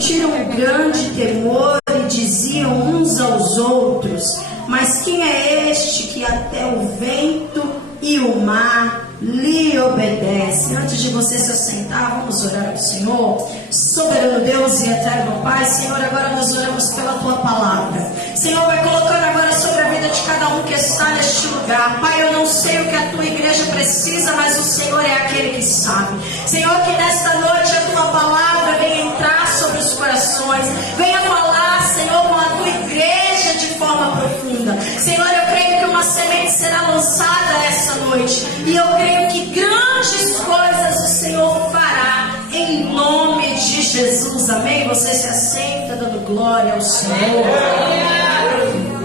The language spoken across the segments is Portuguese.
sentiram um grande temor e diziam uns aos outros: mas quem é este que até o vento e o mar lhe obedecem? Antes de você se assentar, vamos orar ao Senhor. Soberano Deus e eterno Pai, Senhor, agora nós oramos pela Tua palavra. Senhor, vai colocando agora sobre a vida de cada um que está neste lugar. Pai, eu não sei o que a Tua igreja precisa, mas o Senhor é aquele que sabe. Senhor, que nesta noite a Tua palavra venha entrar sobre os corações, venha falar, Senhor, com a Tua igreja de forma profunda. Senhor, eu creio que uma semente será lançada esta noite, e eu creio que grandes coisas o Senhor fará em nome de Jesus. Amém? Você se assenta dando glória ao Senhor.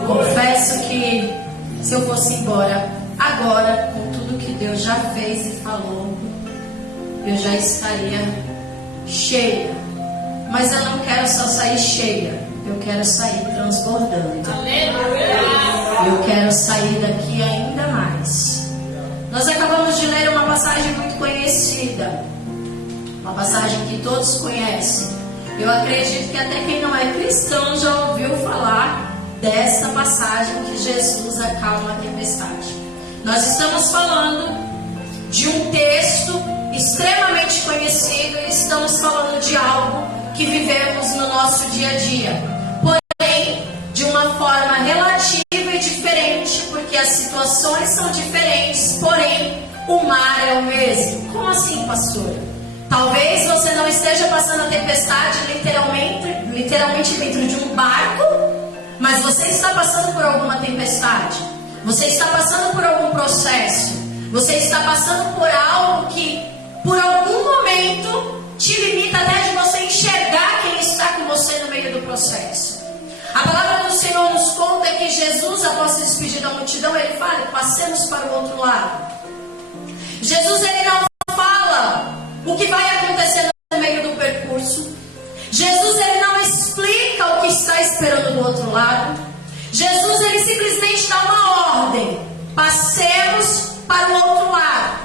Confesso que se eu fosse embora agora, com tudo que Deus já fez e falou, eu já estaria cheia. Mas eu não quero só sair cheia, eu quero sair transbordando. Eu quero sair daqui ainda mais. Nós acabamos de ler uma passagem muito conhecida, uma passagem que todos conhecem. Eu acredito que até quem não é cristão já ouviu falar desta passagem que Jesus acalma a tempestade. Nós estamos falando de um texto extremamente conhecido e estamos falando de algo que vivemos no nosso dia a dia, porém de uma forma relativa e diferente, porque as situações são diferentes, porém o mar é o mesmo. Como assim, pastora? Talvez você não esteja passando a tempestade literalmente dentro de um barco, mas você está passando por alguma tempestade, você está passando por algum processo, você está passando por algo que por algum momento te limita até de você enxergar quem está com você no meio do processo. A palavra do Senhor nos conta que Jesus, após se despedir da multidão, ele fala: passemos para o outro lado. Jesus, ele não fala o que vai acontecer no meio do percurso. Jesus, ele não explica o que está esperando do outro lado. Jesus, ele simplesmente dá uma ordem: passemos para o outro lado.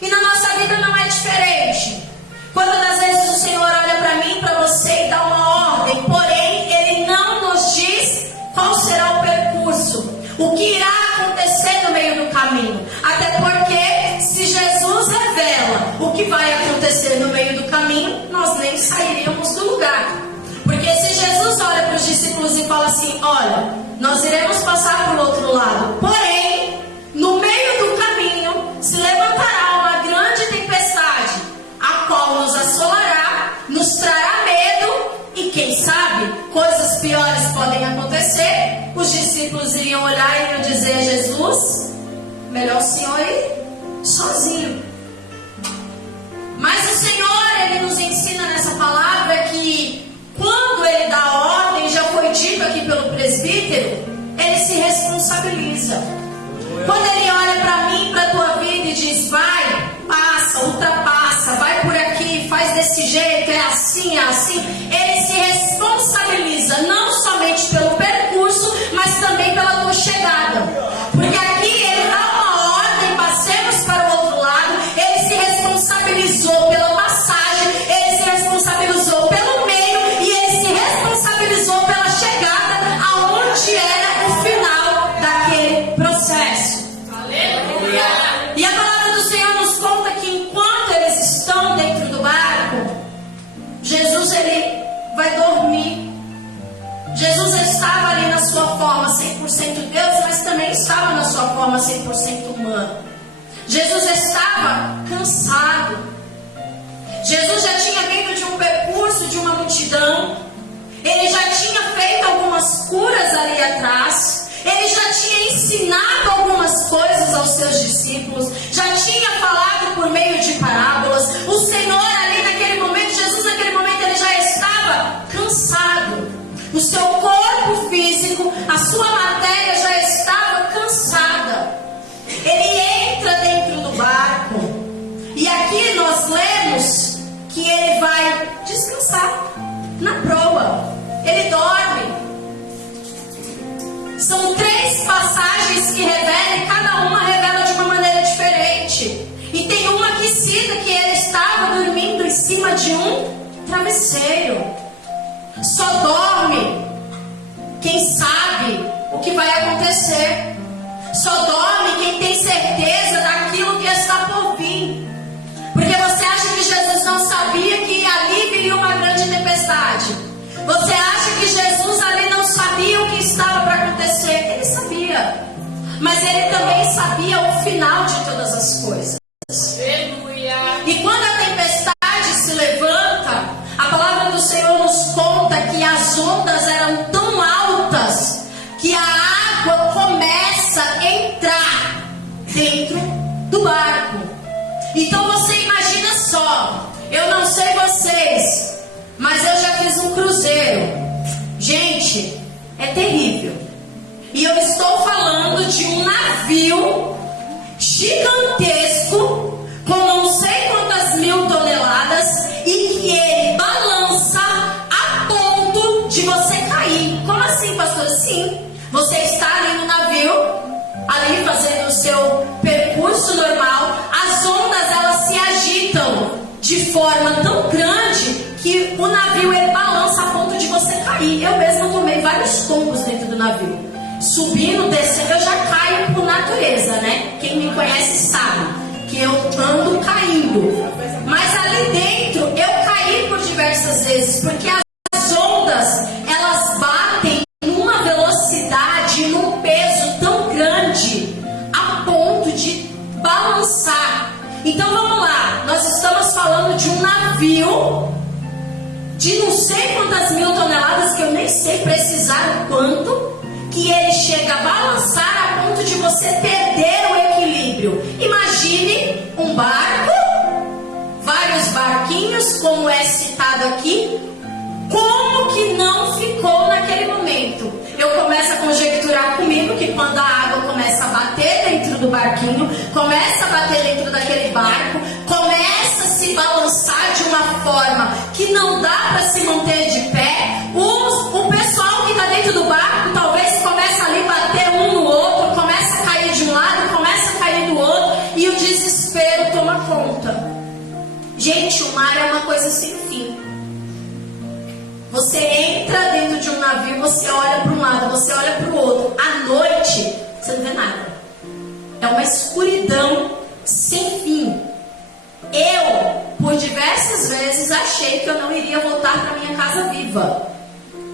E na nossa vida não é diferente. Quantas das vezes o Senhor olha para mim, para você e dá uma ordem, porém ele não nos diz qual será o percurso, o que irá acontecer no meio do caminho. Até porque se Jesus revela o que vai acontecer no meio do caminho, nós nem sairíamos do lugar. Porque se Jesus olha para os discípulos e fala assim: olha, nós iremos passar para o outro lado, porém no meio do caminho se levantará uma grande tempestade, a qual nos assolará, nos trará medo, e quem sabe coisas piores podem acontecer. Os discípulos iriam olhar e iriam dizer: Jesus, melhor o Senhor ir sozinho. Mas o Senhor, ele nos ensina nessa palavra que quando ele dá ordem, já foi dito aqui pelo presbítero, ele se responsabiliza. Quando ele olha para mim, para a tua vida e diz: vai, passa, ultrapassa, vai por aqui, faz desse jeito, é assim, ele se responsabiliza não somente pelo percurso, mas também pela tua chegada. Porque aqui ele dá uma ordem: passemos para o outro lado. Ele se responsabilizou pela passagem, ele se responsabilizou pelo meio e ele se responsabilizou pela chegada, aonde era o final daquele processo. E a palavra do Senhor nos conta que enquanto eles estão dentro do barco, Jesus, ele vai dormir. Jesus estava ali na sua forma 100% Deus, mas também estava na sua forma 100% humano. Jesus estava cansado. Jesus já tinha vindo de um percurso de uma multidão. Ele já tinha feito algumas curas ali atrás. Ele já tinha ensinado algumas coisas aos seus discípulos, já tinha falado por meio de parábolas. O Senhor ali naquele momento, Jesus naquele momento, ele já estava cansado. O seu corpo físico, a sua matéria já estava cansada. Ele entra dentro do barco e aqui nós lemos que ele vai descansar na proa. Ele dorme. São 3 passagens que revelam, e cada uma revela de uma maneira diferente. E tem uma que cita que ele estava dormindo em cima de um travesseiro. Só dorme quem sabe o que vai acontecer. Só dorme quem tem certeza daquilo que está por vir. Porque você acha que Jesus não sabia que ali viria uma grande tempestade? Você acha que Jesus ali não sabia o que estava para acontecer? Ele sabia. Mas ele também sabia o final de todas as coisas. Aleluia. E quando a tempestade se levanta, a palavra do Senhor nos conta que as ondas eram tão altas que a água começa a entrar dentro do barco. Então você imagina só, eu não sei vocês, mas eu já fiz um cruzeiro. Gente, é terrível. E eu estou falando de um navio gigantesco, com não sei quantas mil toneladas, e que ele balança a ponto de você cair. Como assim, pastor? Sim, você está ali no navio, ali fazendo o seu percurso normal, as ondas elas se agitam de forma tão grande que o navio ele balança a ponto de você cair. Eu mesma tomei vários tombos dentro do navio. Subindo, descendo, eu já caio por natureza, né? Quem me conhece sabe que eu ando caindo. Mas ali dentro, eu caí por diversas vezes, porque as ondas, elas batem numa velocidade, num peso tão grande, a ponto de balançar. Então vamos lá, nós estamos falando de um navio de não sei quantas mil toneladas, que eu nem sei precisar o quanto, que ele chega a balançar a ponto de você perder o equilíbrio. Imagine um barco, vários barquinhos, como é citado aqui. Como que não ficou naquele momento? Eu começo a conjecturar comigo que quando a água começa a bater dentro do barquinho, começa a bater dentro daquele barco, começa a se balançar de uma forma que não dá para se manter de pé. O pessoal que está dentro do barco talvez comece ali a bater um no outro, começa a cair de um lado, começa a cair do outro, e o desespero toma conta. Gente, o mar é uma coisa sem fim. Você entra dentro de um navio, você olha para um lado, você olha para o outro. À noite, você não vê nada. É uma escuridão sem fim. Eu, por diversas vezes, achei que eu não iria voltar para minha casa viva.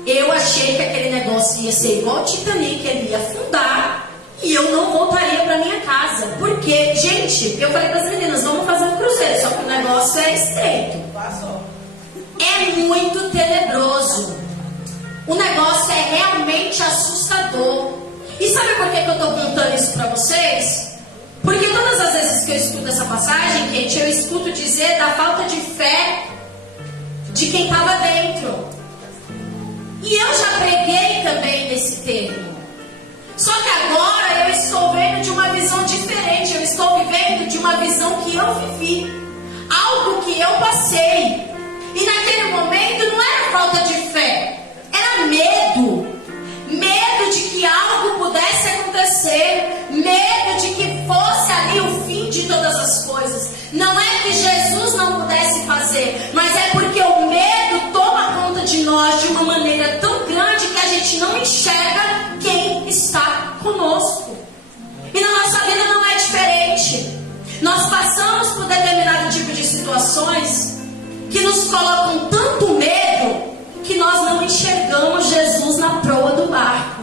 Eu achei que aquele negócio ia ser igual ao Titanic, ele ia afundar e eu não voltaria para minha casa. Porque, gente, eu falei para as meninas, vamos fazer um cruzeiro, só que o negócio é estreito. É muito tenebroso. O negócio é realmente assustador. E sabe por que eu estou contando isso para vocês? Porque todas as vezes que eu escuto essa passagem, gente, eu escuto dizer da falta de fé de quem estava dentro. E eu já preguei também nesse termo. Só que agora eu estou vendo de uma visão diferente. Eu estou vivendo de uma visão que eu vivi. Algo que eu passei. E naquele momento não era falta de fé. Era medo. Medo de que algo pudesse acontecer. Medo de que fosse ali o fim de todas as coisas. Não é que Jesus não pudesse fazer, mas é porque o medo toma conta de nós de uma maneira tão grande que a gente não enxerga quem está conosco. E na nossa vida não é diferente. Nós passamos por determinado tipo de situações que nos colocam tanto medo que nós não enxergamos Jesus na proa do barco.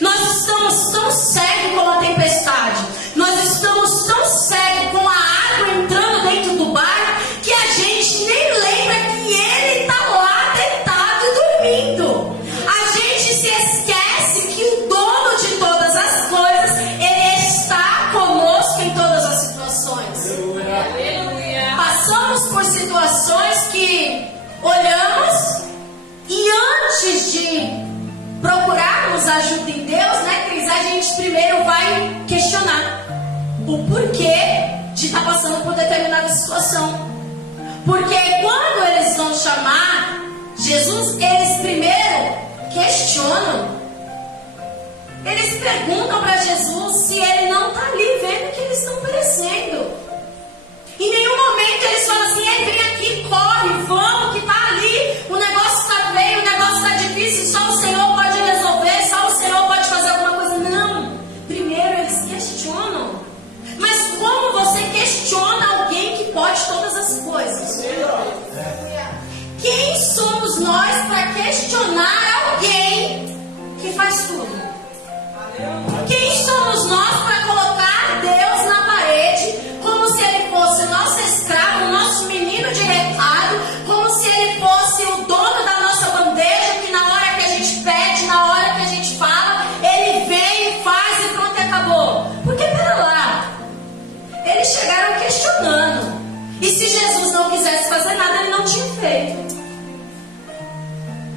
Nós estamos tão cegos com a tempestade, nós estamos tão cegos com a água entrando dentro do barco, que a gente nem lembra que ele está lá deitado dormindo. A gente se esquece que o dono de todas as coisas, ele está conosco em todas as situações. Aleluia. Passamos por situações que olhamos e antes de procurarmos ajuda em Deus, né, Cris? A gente primeiro vai questionar o porquê de estar passando por determinada situação. Porque quando eles vão chamar Jesus, eles primeiro questionam. Eles perguntam para Jesus se ele não está ali vendo que eles estão perecendo. Em nenhum momento eles falam assim, vem aqui, corre, vamos, que está ali, o negócio está feio, o negócio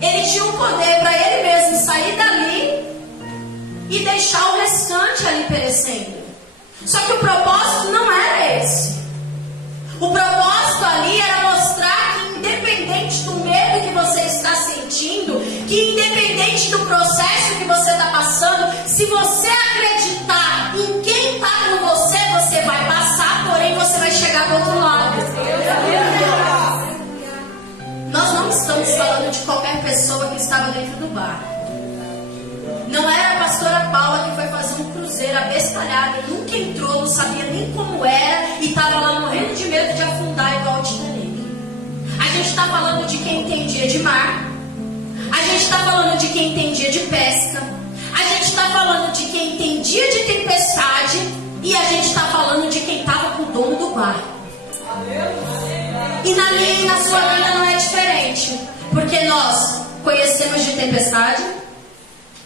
ele tinha o poder para ele mesmo sair dali e deixar o restante ali perecendo. Só que o propósito não era esse. O propósito ali era mostrar que independente do medo que você está sentindo, que independente do processo que você está passando, se você acreditar em quem está com você, você vai passar, porém você vai chegar do outro lado. Nós não estamos falando de qualquer pessoa que estava dentro do bar. Não era a pastora Paula que foi fazer um cruzeiro abestalhada, nunca entrou, não sabia nem como era e estava lá morrendo de medo de afundar igual o Titanic. A gente está falando de quem entendia de mar, a gente está falando de quem entendia de pesca, a gente está falando de quem entendia de tempestade e a gente está falando de quem estava com o dono do bar. E na minha e na sua vida não é diferente, porque nós conhecemos de tempestade,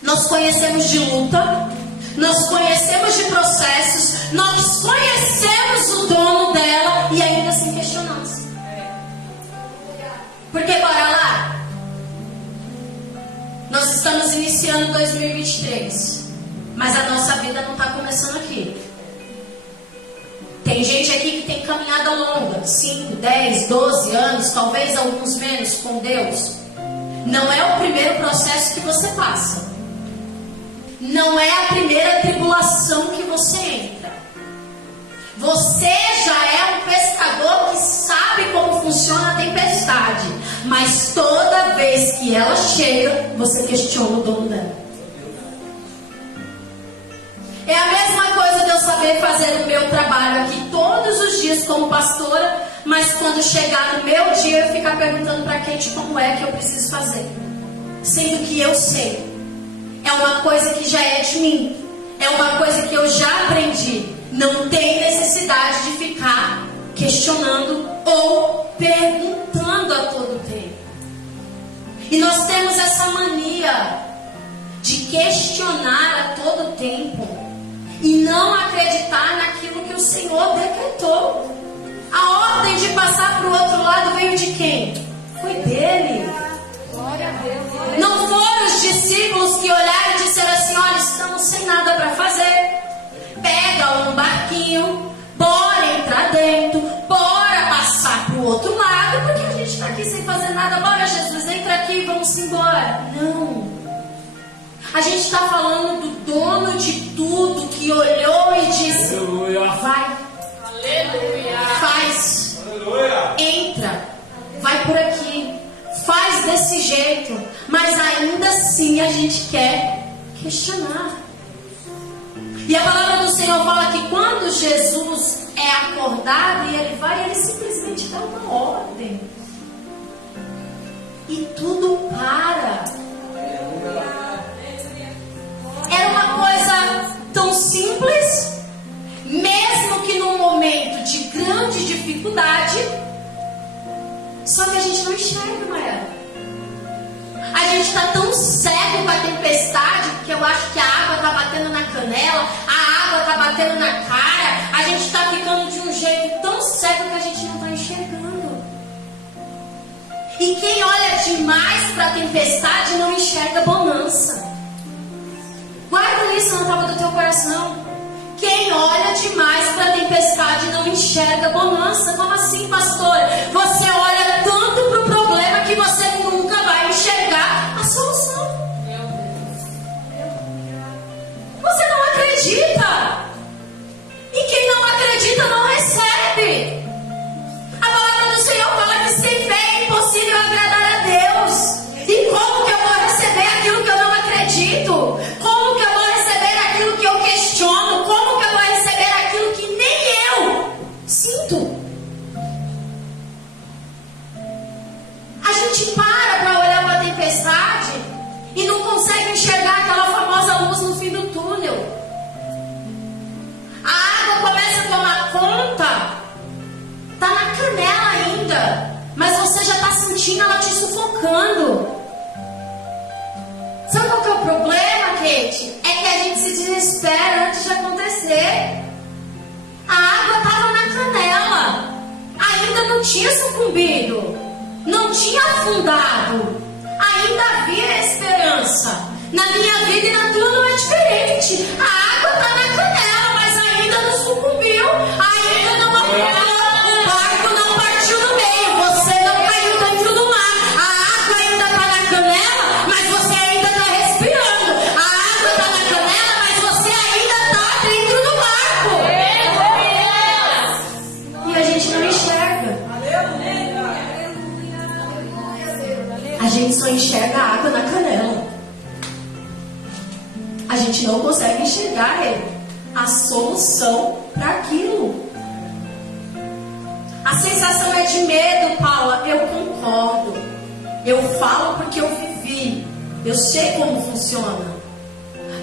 nós conhecemos de luta, nós conhecemos de processos, nós conhecemos o dono dela e ainda assim questionamos. Porque bora lá, nós estamos iniciando 2023, mas a nossa vida não está começando aqui. Tem gente aqui que tem caminhada longa, 5, 10, 12 anos, talvez alguns menos com Deus. Não é o primeiro processo que você passa. Não é a primeira tribulação que você entra. Você já é um pescador que sabe como funciona a tempestade. Mas toda vez que ela chega, você questiona o dono dela. É a mesma coisa de eu saber fazer o meu trabalho aqui todos os dias como pastora, mas quando chegar no meu dia eu ficar perguntando para Kate como é que eu preciso fazer. Sendo que eu sei. É uma coisa que já é de mim. É uma coisa que eu já aprendi. Não tem necessidade de ficar questionando ou perguntando a todo tempo. E nós temos essa mania de questionar a todo tempo e não acreditar naquilo que o Senhor decretou. A ordem de passar para o outro lado veio de quem? Foi dele. Glória a Deus. Não foram os discípulos que olharam e disseram assim: olha, estamos sem nada para fazer. Pega um barquinho, bora entrar dentro, bora passar para o outro lado, porque a gente está aqui sem fazer nada. Bora, Jesus, entra aqui e vamos embora. Não. A gente está falando do dono de tudo, que olhou e disse: aleluia. Vai, aleluia. Faz, aleluia. Entra, vai por aqui, faz desse jeito. Mas ainda assim a gente quer questionar. E a palavra do Senhor fala que quando Jesus é acordado e ele vai, ele simplesmente dá uma ordem e tudo para. Era uma coisa tão simples, mesmo que num momento de grande dificuldade, só que a gente não enxerga, Maria. A gente está tão cego com a tempestade, que eu acho que a água está batendo na canela, a água está batendo na cara, a gente está ficando de um jeito tão cego que a gente não está enxergando. E quem olha demais para a tempestade não enxerga bonança. Guarda isso na tábua do teu coração. Quem olha demais para a tempestade não enxerga bonança. Como assim, pastora? Você olha tanto para o problema que você nunca vai enxergar a solução. Você não acredita. E quem não acredita não recebe. A palavra do Senhor fala que sem fé é impossível agradar a Deus. E como que eu vou receber aquilo que eu não acredito? Como que eu vou receber aquilo que eu questiono? Como que eu vou receber aquilo que nem eu sinto? A gente para olhar para a tempestade e não consegue enxergar aquela famosa luz no fim do túnel. A água começa a tomar conta, tá na canela ainda, mas você já está sentindo ela te sufocando. Sabe qual que é o problema, Kate? É que a gente se desespera antes de acontecer. A água estava na canela, ainda não tinha sucumbido, não tinha afundado, ainda gente só enxerga a água na canela. A gente não consegue enxergar a solução para aquilo. A sensação é de medo, Paula. Eu concordo. Eu falo porque eu vivi. Eu sei como funciona.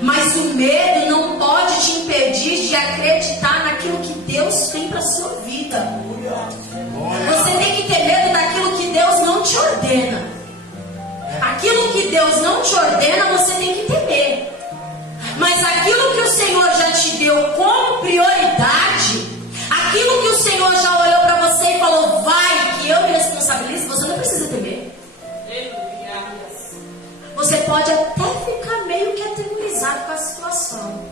Mas o medo não pode te impedir de acreditar naquilo que Deus tem para a sua vida. Você tem que ter medo daquilo que Deus não te ordena. Aquilo que Deus não te ordena, você tem que temer. Mas aquilo que o Senhor já te deu como prioridade, aquilo que o Senhor já olhou para você e falou, vai, que eu me responsabilizo, você não precisa temer. Você pode até ficar meio que atemorizado com a situação.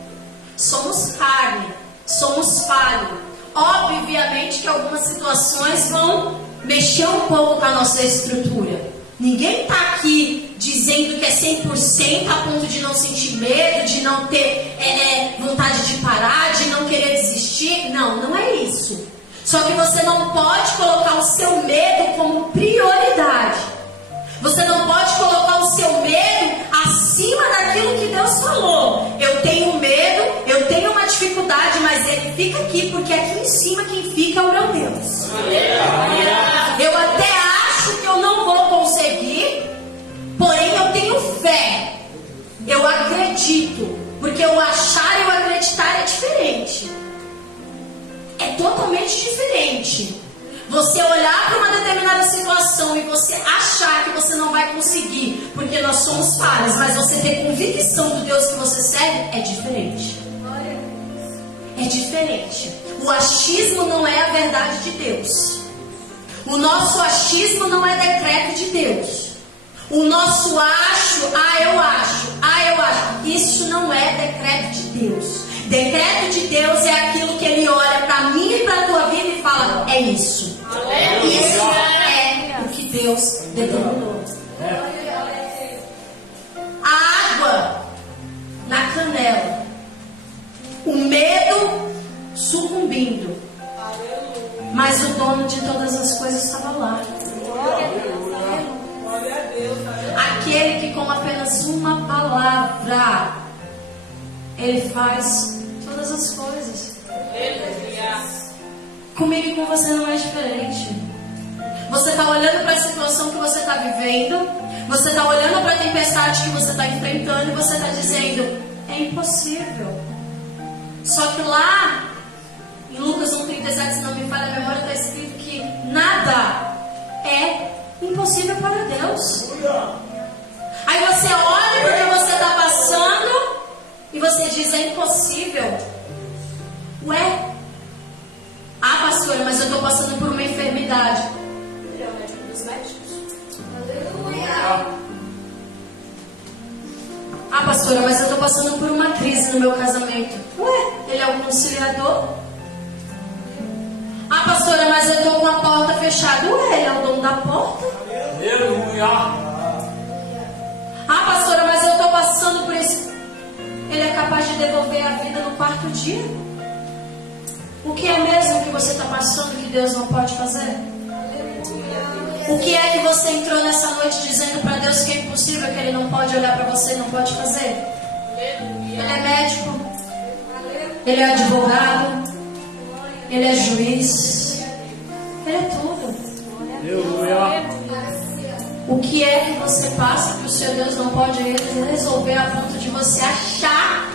Somos carne, somos falho. Obviamente que algumas situações vão mexer um pouco com a nossa estrutura. Ninguém está aqui dizendo que é 100% a ponto de não sentir medo, de não ter vontade de parar, de não querer desistir. Não, não é isso. Só que você não pode colocar o seu medo como prioridade. Você não pode colocar o seu medo acima daquilo que Deus falou. Eu tenho medo, eu tenho uma dificuldade, mas ele fica aqui, porque aqui em cima quem fica é o meu Deus. Eu até acho que eu não vou conseguir, porém eu tenho fé. Eu acredito, porque o achar e o acreditar é diferente. É totalmente diferente. Você olhar para uma determinada situação e você achar que você não vai conseguir, porque nós somos falhos, mas você ter convicção do Deus que você serve, é diferente. É diferente. O achismo não é a verdade de Deus. O nosso achismo não é decreto de Deus. O nosso acho, eu acho, isso não é decreto de Deus. Decreto de Deus é aquilo que Ele olha para mim e para a tua vida e fala, é isso. Isso é o que Deus determinou. A água na canela, o medo sucumbindo, mas o dono de todas as coisas estava lá. Aquele que com apenas uma palavra Ele faz todas as coisas. Comigo e com você não é diferente. Você está olhando para a situação que você está vivendo, você está olhando para a tempestade que você está enfrentando e você está dizendo, é impossível. Só que lá em Lucas 1,37, se não me falha a memória, está escrito que nada é impossível para Deus. Aí você olha porque você está passando e você diz, é impossível. Ué? Ah, pastora, mas eu estou passando por uma enfermidade. Ele é o médico dos médicos. Aleluia. Ah, pastora, mas eu estou passando por uma crise no meu casamento. Ué? Ele é o conciliador. Ah, pastora, mas eu estou com a porta fechada. Ué? Ele é o dono da porta. Aleluia. Ah, pastora, mas eu estou passando por esse... Ele é capaz de devolver a vida no quarto dia. O que é mesmo que você está passando que Deus não pode fazer? O que é que você entrou nessa noite dizendo para Deus que é impossível, que Ele não pode olhar para você e não pode fazer? Ele é médico, Ele é advogado, Ele é juiz, Ele é tudo. O que é que você passa que o seu Deus não pode resolver a ponto de você achar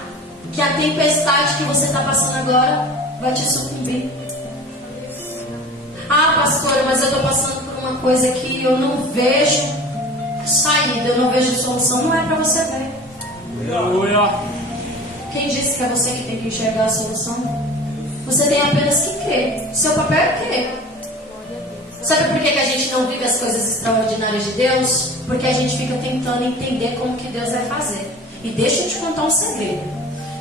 que a tempestade que você está passando agora vai te sucumbir? Ah, pastora, mas eu estou passando por uma coisa que eu não vejo saída, eu não vejo solução. Não é para você ver. Quem disse que é você que tem que enxergar a solução? Você tem apenas que crer. Seu papel é crer. Sabe por que a gente não vive as coisas extraordinárias de Deus? Porque a gente fica tentando entender como que Deus vai fazer. E deixa eu te contar um segredo.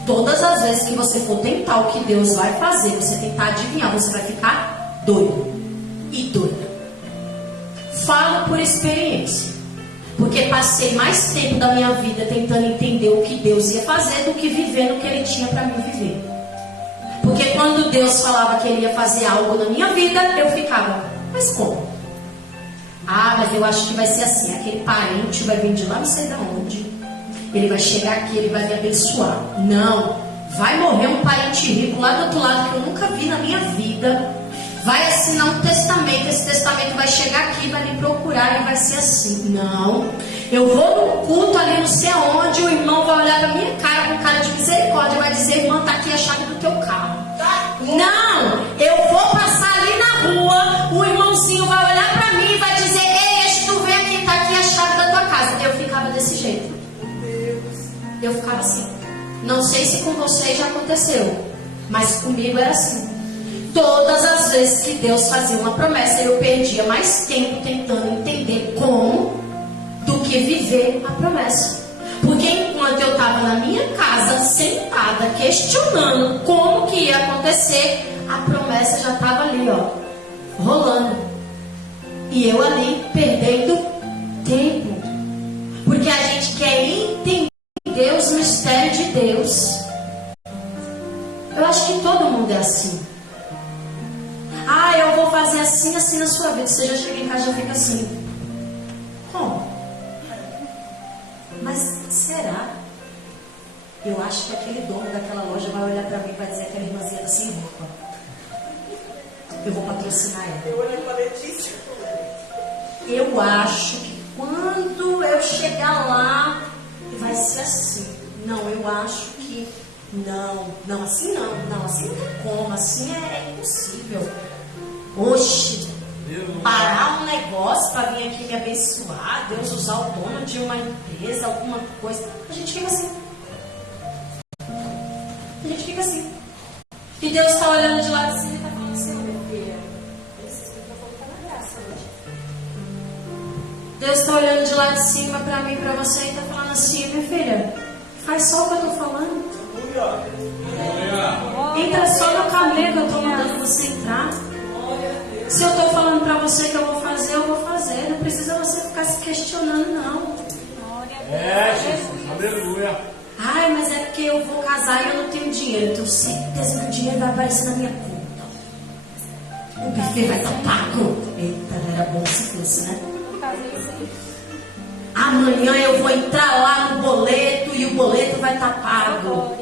Todas as vezes que você for tentar o que Deus vai fazer, você tentar adivinhar, você vai ficar doido e doida. Falo por experiência, porque passei mais tempo da minha vida tentando entender o que Deus ia fazer do que vivendo o que Ele tinha para mim viver. Porque quando Deus falava que Ele ia fazer algo na minha vida, eu ficava, mas como? Ah, mas eu acho que vai ser assim, aquele parente vai vir de lá não sei de onde, ele vai chegar aqui, ele vai me abençoar. Não, vai morrer um parente rico lá do outro lado que eu nunca vi na minha vida, vai assinar um testamento, esse testamento vai chegar aqui, vai me procurar e vai ser assim. Não, eu vou no culto ali não sei aonde, o irmão vai olhar na minha cara com cara de misericórdia e vai dizer: irmã, tá aqui a chave do teu carro. Não, eu vou passar ali na rua, o irmãozinho vai olhar pra mim e vai dizer: ei, tu vem aqui, tá aqui a chave da tua casa. Eu ficava desse jeito. Eu ficava assim. Não sei se com vocês já aconteceu, mas comigo era assim. Todas as vezes que Deus fazia uma promessa, eu perdia mais tempo tentando entender como do que viver a promessa. Porque enquanto eu estava na minha casa, sentada, questionando como que ia acontecer, a promessa já estava ali, ó, rolando. E eu ali perdendo tempo. Porque a gente quer entender os mistérios de Deus. Eu acho que todo mundo é assim. Ah, eu vou fazer assim, assim na sua vida. Você já chega em casa e já fica assim. Como? Mas será? Eu acho que aquele dono daquela loja vai olhar pra mim e vai dizer: aquela irmãzinha tá sem roupa. Eu vou patrocinar ela. Eu olhei pra Letícia. Eu acho que quando eu chegar lá, vai ser assim. Não, eu acho que não, assim não. Não, assim não tem como. Assim é impossível. Oxe, parar um negócio para vir aqui me abençoar, Deus usar o dono de uma empresa, alguma coisa. A gente fica assim. A gente fica assim. E Deus está olhando de lá assim e está falando assim: meu filho, esse microfone está na graça hoje. Deus está olhando de lá de cima para mim, para você e está falando assim: minha filha, faz só o que eu estou falando. Entra só no caminho que eu estou mandando você entrar. Se eu estou falando para você que eu vou fazer, eu vou fazer. Não precisa você ficar se questionando, não. Jesus, aleluia. Ai, mas é porque eu vou casar e eu não tenho dinheiro. Eu tenho certeza que o dinheiro vai aparecer na minha conta. O buffet vai estar pago. Eita, era bom se fosse, né? Amanhã eu vou entrar lá no boleto e o boleto vai estar pago.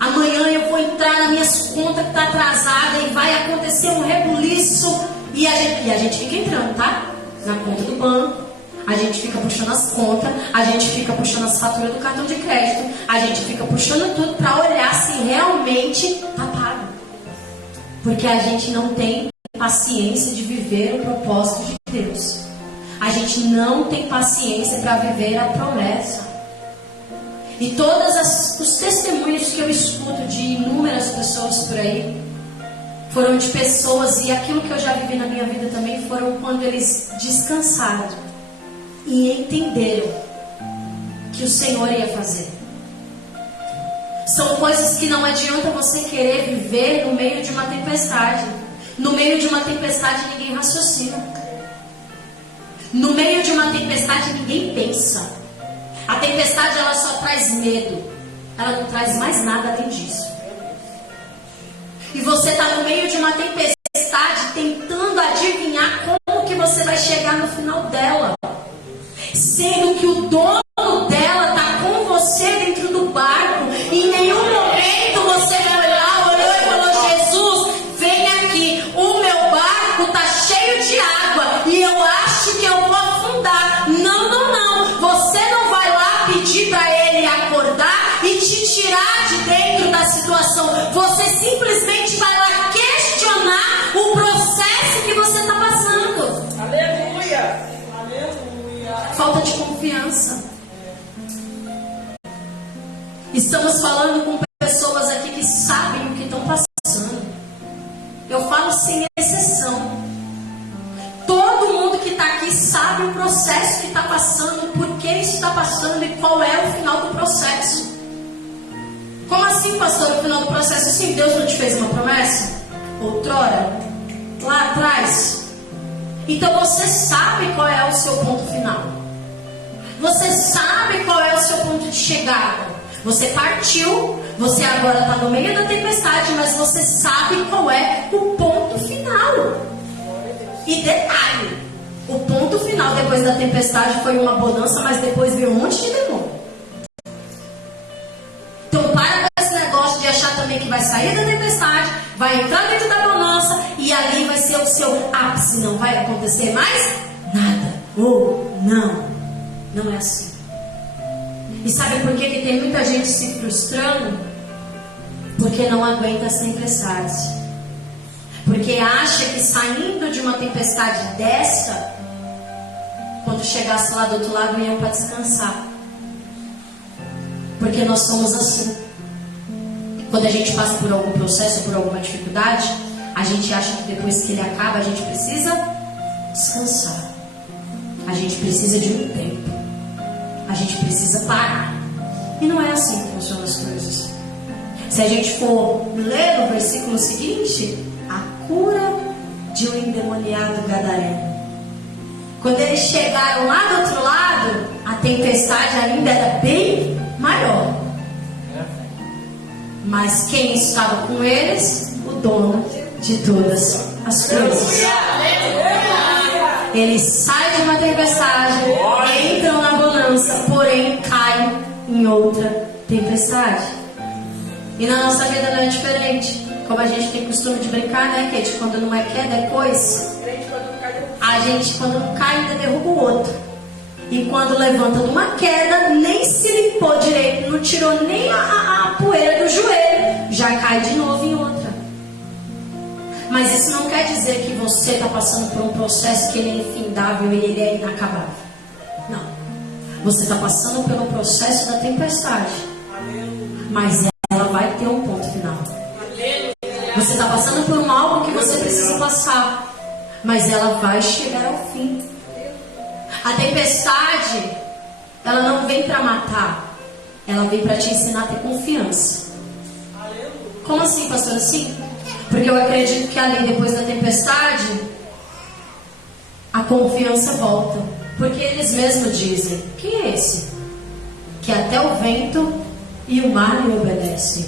Amanhã eu vou entrar nas minhas contas que está atrasada e vai acontecer um rebuliço. E a gente fica entrando, tá? Na conta do banco. A gente fica puxando as contas. A gente fica puxando as faturas do cartão de crédito. A gente fica puxando tudo para olhar se realmente está pago. Porque a gente não tem paciência de viver o propósito de Deus. A gente não tem paciência para viver a promessa. E todos os testemunhos que eu escuto de inúmeras pessoas por aí foram de pessoas, e aquilo que eu já vivi na minha vida também, foram quando eles descansaram e entenderam que o Senhor ia fazer. São coisas que não adianta você querer viver no meio de uma tempestade. No meio de uma tempestade ninguém raciocina. No meio de uma tempestade ninguém pensa. A tempestade ela só traz medo. Ela não traz mais nada além disso. E você está no meio de uma tempestade tentando adivinhar como que você vai chegar no final dela. Sendo que o dono dela está com você dentro do barco. E em nenhum momento você vai olhar, olhou e falou: Jesus, vem aqui. O meu barco está cheio de água e eu acho que eu vou afundar. Não, não, não. Você não vai lá pedir para ele acordar e te tirar de dentro da situação. Você simplesmente vai lá questionar o processo que você está passando. Aleluia. Aleluia. Falta de confiança. Estamos falando com pessoas aqui que sabem o que estão passando. Eu falo sem exceção. Todo mundo que está aqui sabe o processo que está passando, por que está passando e qual é o final do processo. Como assim, pastor, o final do processo? Sim, Deus não te fez uma promessa? Outrora? Lá atrás? Então você sabe qual é o seu ponto final. Você sabe qual é o seu ponto de chegada. Você partiu, você agora está no meio da tempestade, mas você sabe qual é o ponto final. E detalhe, O ponto final depois da tempestade foi uma bonança, mas depois veio um monte de demônio. Então para com esse negócio de achar também que vai sair da tempestade, vai entrar dentro da bonança e ali vai ser o seu ápice. Não vai acontecer mais nada. Ou não é assim. E sabe por que tem muita gente se frustrando? Porque não aguenta as tempestades. Porque acha que saindo de uma tempestade dessa, quando chegasse lá do outro lado, iam para descansar. Porque nós somos assim. Quando a gente passa por algum processo, por alguma dificuldade, a gente acha que depois que ele acaba, a gente precisa descansar. A gente precisa de um tempo. A gente precisa parar. E não é assim que funcionam as coisas. Se a gente for ler o versículo seguinte, a cura de um endemoniado gadareno. Quando eles chegaram lá do outro lado, a tempestade ainda era bem maior. Mas quem estava com eles? O dono de todas as coisas. Eles saem de uma tempestade, entram na bonança, porém caem em outra tempestade. E na nossa vida não é diferente. Como a gente tem costume de brincar, né, Kate? Quando não é queda, é coisa. A gente, quando não cai, ainda derruba o outro. E quando levanta de uma queda, nem se limpou direito, não tirou nem a poeira do joelho, já cai de novo em outra. Mas isso não quer dizer que você está passando por um processo que ele é infindável e ele é inacabável. Não. Você está passando pelo processo da tempestade. Mas ela vai ter um ponto final. Você está passando por algo que você precisa passar. Mas ela vai chegar ao fim. A tempestade, ela não vem para matar. Ela vem para te ensinar a ter confiança. Como assim, pastor? Assim? Porque eu acredito que ali, depois da tempestade, a confiança volta. Porque eles mesmos dizem: quem é esse? Que até o vento e o mar lhe obedecem.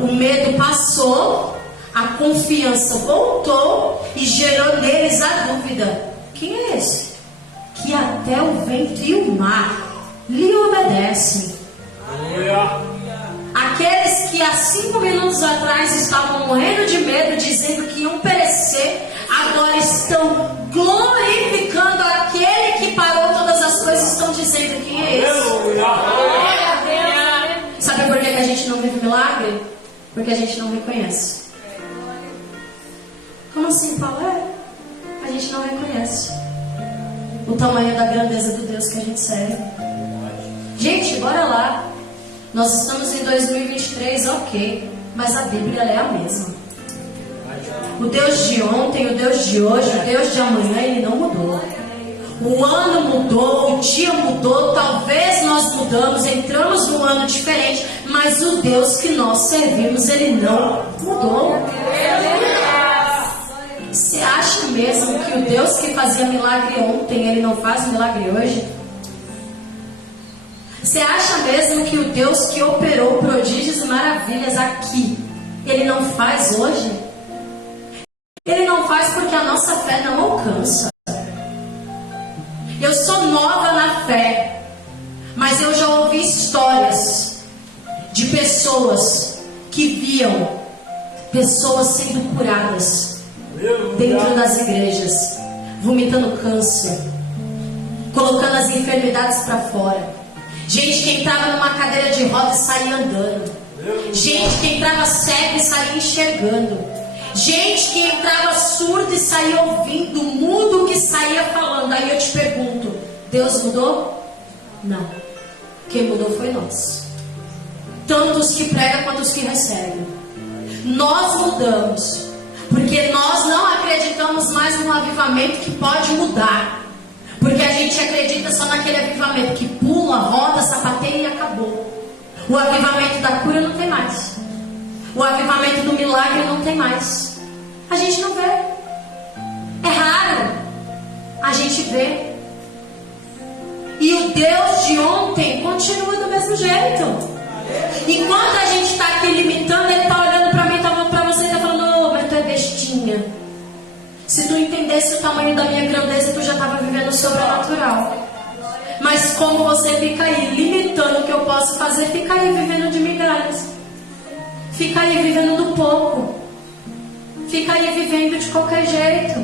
O medo passou, a confiança voltou e gerou neles a dúvida: quem é esse? Que até o vento e o mar lhe obedecem. Aqueles que há 5 minutos atrás estavam morrendo de medo, dizendo que iam perecer, agora estão glorificando aquele que parou todas as coisas, estão dizendo: quem é esse? Sabe por que a gente não vive milagre? Porque a gente não reconhece. Como assim, Paulo? A gente não reconhece o tamanho da grandeza do Deus que a gente serve. Gente, bora lá. Nós estamos em 2023, ok. Mas a Bíblia é a mesma. O Deus de ontem, o Deus de hoje, o Deus de amanhã, ele não mudou. O ano mudou, o dia mudou, talvez nós mudamos, entramos num ano diferente, mas o Deus que nós servimos, ele não mudou. Você acha mesmo que o Deus que fazia milagre ontem, ele não faz milagre hoje? Você acha mesmo que o Deus que operou prodígios e maravilhas aqui, ele não faz hoje? Ele não faz porque a nossa fé não alcança. Eu sou nova na fé, mas eu já ouvi histórias de pessoas que viam pessoas sendo curadas dentro das igrejas, vomitando câncer, colocando as enfermidades para fora. Gente que entrava numa cadeira de rodas e saía andando. Gente que entrava cego e saía enxergando. Gente que entrava surdo e saía ouvindo, mudo que saía falando. Aí eu te pergunto: Deus mudou? Não. Quem mudou foi nós. Tanto os que pregam quanto os que recebem. Nós mudamos. Porque nós não acreditamos mais no avivamento que pode mudar. Porque a gente acredita só naquele avivamento que pula, roda, sapateia e acabou. O avivamento da cura não tem mais. O avivamento do milagre não tem mais. A gente não vê. É raro. A gente vê. E o Deus de ontem continua do mesmo jeito. Enquanto a gente está aqui limitando, ele está olhando para mim, está olhando para você e está falando: oh, mas tu é bestinha. Se tu entender entendesse o tamanho da minha grandeza, tu já estava vivendo o sobrenatural. Mas como você fica aí limitando o que eu posso fazer, fica aí vivendo de migalhas. Fica aí vivendo do pouco. Fica aí vivendo de qualquer jeito.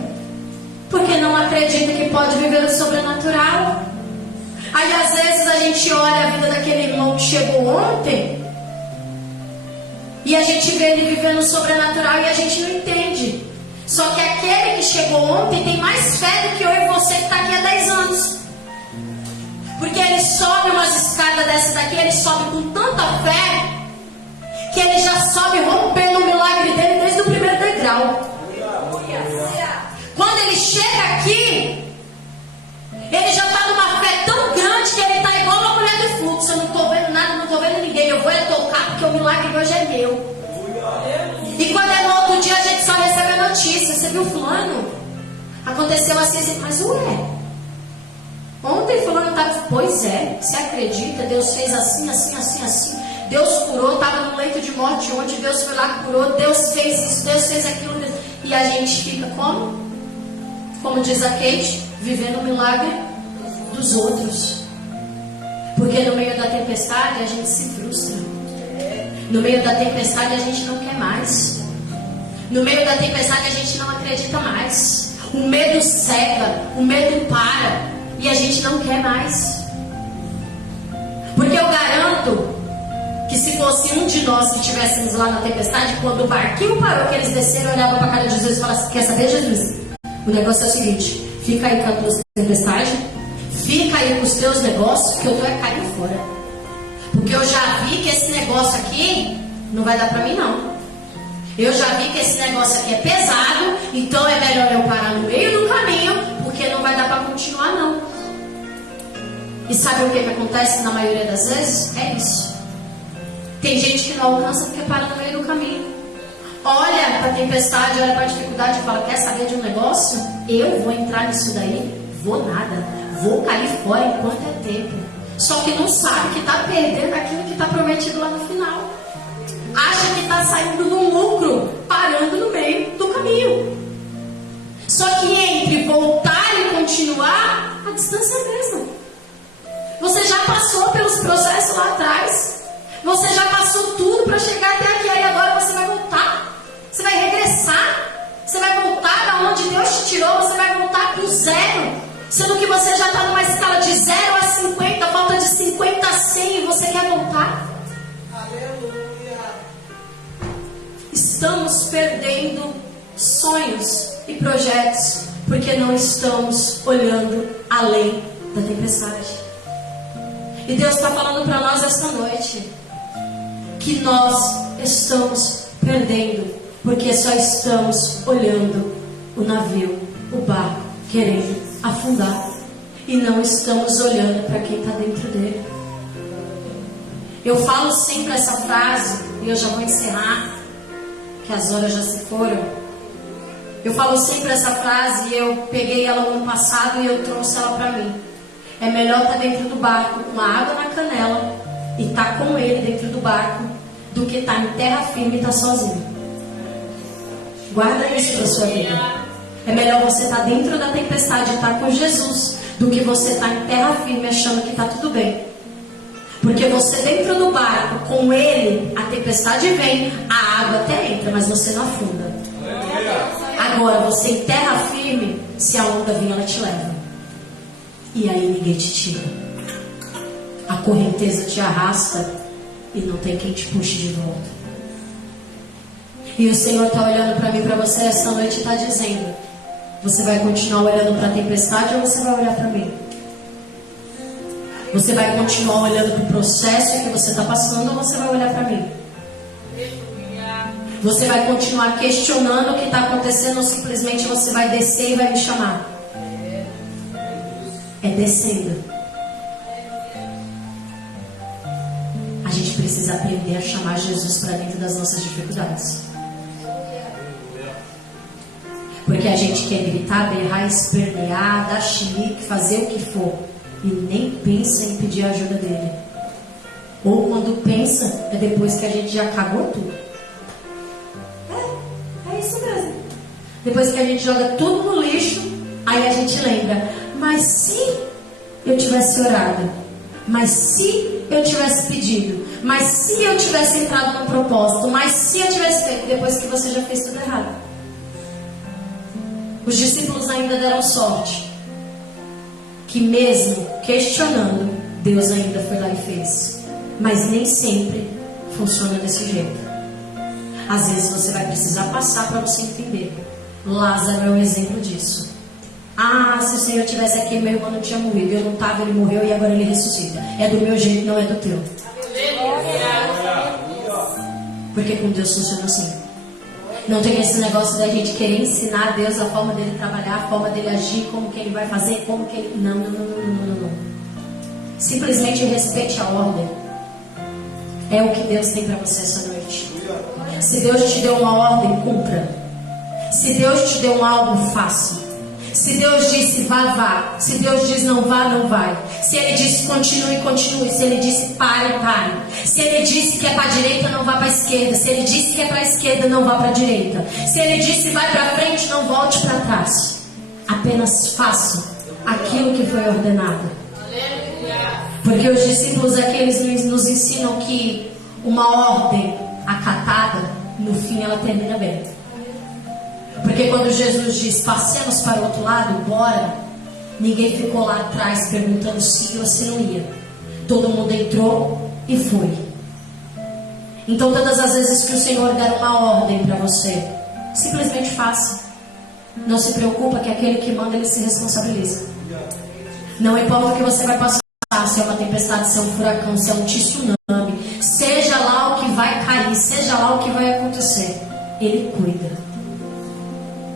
Porque não acredita que pode viver o sobrenatural. Aí às vezes a gente olha a vida daquele irmão que chegou ontem e a gente vê ele vivendo o sobrenatural e a gente não entende. Só que aquele que chegou ontem tem mais fé do que eu e você que está aqui há 10 anos. Porque ele sobe umas escadas dessa daqui, ele sobe com tanta fé que ele já sobe rompendo o milagre dele desde o primeiro degrau. Quando ele chega aqui, ele já está numa fé tão grande que ele está igual uma mulher do fluxo. Eu não estou vendo nada, não estou vendo ninguém. Eu vou tocar porque o milagre de hoje é meu. E quando é no outro dia a gente só recebe a notícia. Você viu fulano? Aconteceu assim, mas ué, ontem fulano estava... Pois é, você acredita? Deus fez assim, assim, assim, assim. Deus curou, estava no leito de morte ontem. Deus foi lá, curou. Deus fez isso, Deus fez aquilo. E a gente fica como? Como diz a Kate, vivendo o milagre dos outros. Porque no meio da tempestade a gente se frustra. No meio da tempestade a gente não quer mais. No meio da tempestade a gente não acredita mais. O medo cega, o medo para. E a gente não quer mais. Porque eu garanto que se fosse um de nós que estivéssemos lá na tempestade, quando o barquinho parou, que eles desceram, olhavam para a cara de Jesus e falavam assim: quer saber, Jesus? O negócio é o seguinte: fica aí com a tua tempestade, fica aí com os teus negócios, que eu estou cair fora. Porque eu já vi que esse negócio aqui não vai dar para mim, não. Eu já vi que esse negócio aqui é pesado, então é melhor eu parar no meio do caminho, porque não vai dar para continuar, não. E sabe o que acontece na maioria das vezes? É isso. Tem gente que não alcança porque para no meio do caminho. Olha para a tempestade, olha para a dificuldade e fala: quer saber de um negócio? Eu vou entrar nisso daí? Vou nada. Vou cair fora enquanto é tempo. Só que não sabe que está perdendo aquilo que está prometido lá no final. Acha que está saindo do lucro, parando no meio do caminho. Só que entre voltar e continuar, a distância é a mesma. Você já passou pelos processos lá atrás. Você já passou tudo para chegar até aqui. Aí agora você vai voltar. Você vai regressar. Você vai voltar aonde Deus te tirou. Você vai voltar para o zero. Sendo que você já está numa escala de 0 a 50. Falta de 50 a 100 e você quer voltar. Aleluia. Estamos perdendo sonhos e projetos porque não estamos olhando além da tempestade. E Deus está falando para nós esta noite que nós estamos perdendo porque só estamos olhando o navio, o barco, querendo afundar, e não estamos olhando para quem está dentro dele. Eu falo sempre essa frase, e eu já vou encerrar, que as horas já se foram. Eu falo sempre essa frase, e eu peguei ela no ano passado e eu trouxe ela para mim. É melhor estar dentro do barco com a água na canela e estar com ele dentro do barco do que estar em terra firme e estar sozinho. Guarda isso para sua vida. É melhor você estar dentro da tempestade e estar com Jesus do que você estar em terra firme achando que está tudo bem. Porque você dentro do barco, com ele, a tempestade vem, a água até entra, mas você não afunda. Agora, você em terra firme, se a onda vir, ela te leva. E aí ninguém te tira. A correnteza te arrasta e não tem quem te puxe de volta. E o Senhor está olhando para mim, para você essa noite e está dizendo: você vai continuar olhando para a tempestade ou você vai olhar para mim? Você vai continuar olhando para o processo que você está passando ou você vai olhar para mim? Você vai continuar questionando o que está acontecendo ou simplesmente você vai descer e vai me chamar? É descendo. A gente precisa aprender a chamar Jesus para dentro das nossas dificuldades. Porque a gente quer gritar, berrar, espernear, dar chilique, fazer o que for, e nem pensa em pedir a ajuda dele. Ou quando pensa, é depois que a gente já cagou tudo. É isso mesmo. Depois que a gente joga tudo no lixo, aí a gente lembra: mas se eu tivesse orado, mas se eu tivesse pedido, mas se eu tivesse entrado no propósito, mas se eu tivesse feito, depois que você já fez tudo errado. Os discípulos ainda deram sorte, que mesmo questionando, Deus ainda foi lá e fez. Mas nem sempre funciona desse jeito. Às vezes você vai precisar passar para você entender. Lázaro é um exemplo disso. Ah, se o Senhor estivesse aqui, meu irmão não tinha morrido. Eu não estava, ele morreu e agora ele ressuscita. É do meu jeito, não é do teu. Porque com Deus funciona assim. Não tem esse negócio da gente querer ensinar a Deus a forma dele trabalhar, a forma dele agir, como que ele vai fazer, como que ele... Não. Simplesmente respeite a ordem. É o que Deus tem para você essa noite. Se Deus te deu uma ordem, cumpra. Se Deus te deu algo, faça. Se Deus disse vá, vá. Se Deus diz não vá, não vai. Se Ele disse continue, continue. Se Ele disse pare, pare. Se Ele disse que é para a direita, não vá para a esquerda. Se Ele disse que é para a esquerda, não vá para a direita. Se Ele disse vai para frente, não volte para trás. Apenas faça aquilo que foi ordenado. Porque os discípulos aqui, eles nos ensinam que uma ordem acatada, no fim ela termina bem. Porque quando Jesus diz passemos para o outro lado, bora, ninguém ficou lá atrás perguntando se ia ou se não ia. Todo mundo entrou e foi. Então todas as vezes que o Senhor der uma ordem para você, simplesmente faça. Não se preocupa que aquele que manda, ele se responsabiliza. Não importa o que você vai passar, se é uma tempestade, se é um furacão, se é um tsunami, seja lá o que vai cair, seja lá o que vai acontecer, Ele cuida.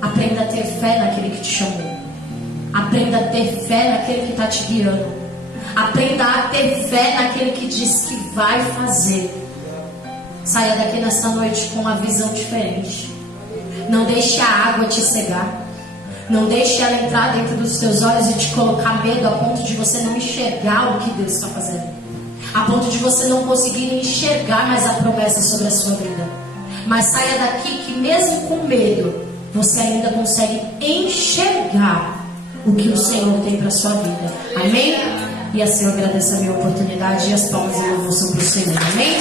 Aprenda a ter fé naquele que te chamou. Aprenda a ter fé naquele que está te guiando. Aprenda a ter fé naquele que diz que vai fazer. Saia daqui nesta noite com uma visão diferente. Não deixe a água te cegar. Não deixe ela entrar dentro dos teus olhos e te colocar medo a ponto de você não enxergar o que Deus está fazendo. A ponto de você não conseguir enxergar mais a promessa sobre a sua vida. Mas saia daqui que mesmo com medo, você ainda consegue enxergar o que o Senhor tem para a sua vida. Amém? E assim eu agradeço a minha oportunidade e as palmas e louvor são para o Senhor. Amém?